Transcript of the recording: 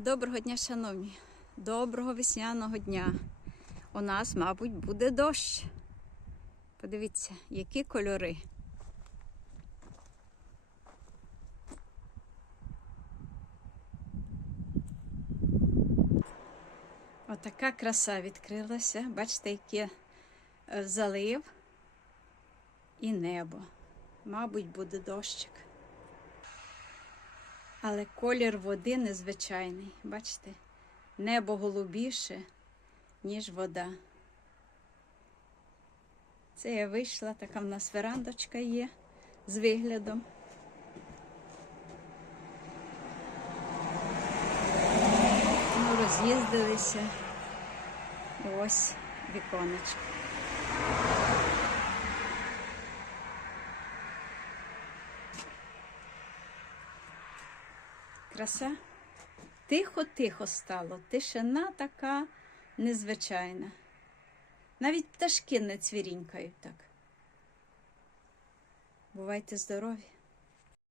Доброго дня, шановні. Доброго весняного дня. У нас, мабуть, буде дощ. Подивіться, які кольори. Отака краса відкрилася. Бачите, яке е, залив і небо. Мабуть, буде дощик. Але колір води незвичайний. Бачите, небо голубіше, ніж вода. Це я вийшла, така в нас верандочка є з виглядом. Ну, роз'їздилися. Ось віконечко. Краса. Тихо-тихо стало. Тишина така незвичайна. Навіть пташки не цвірінькають так. Бувайте здорові!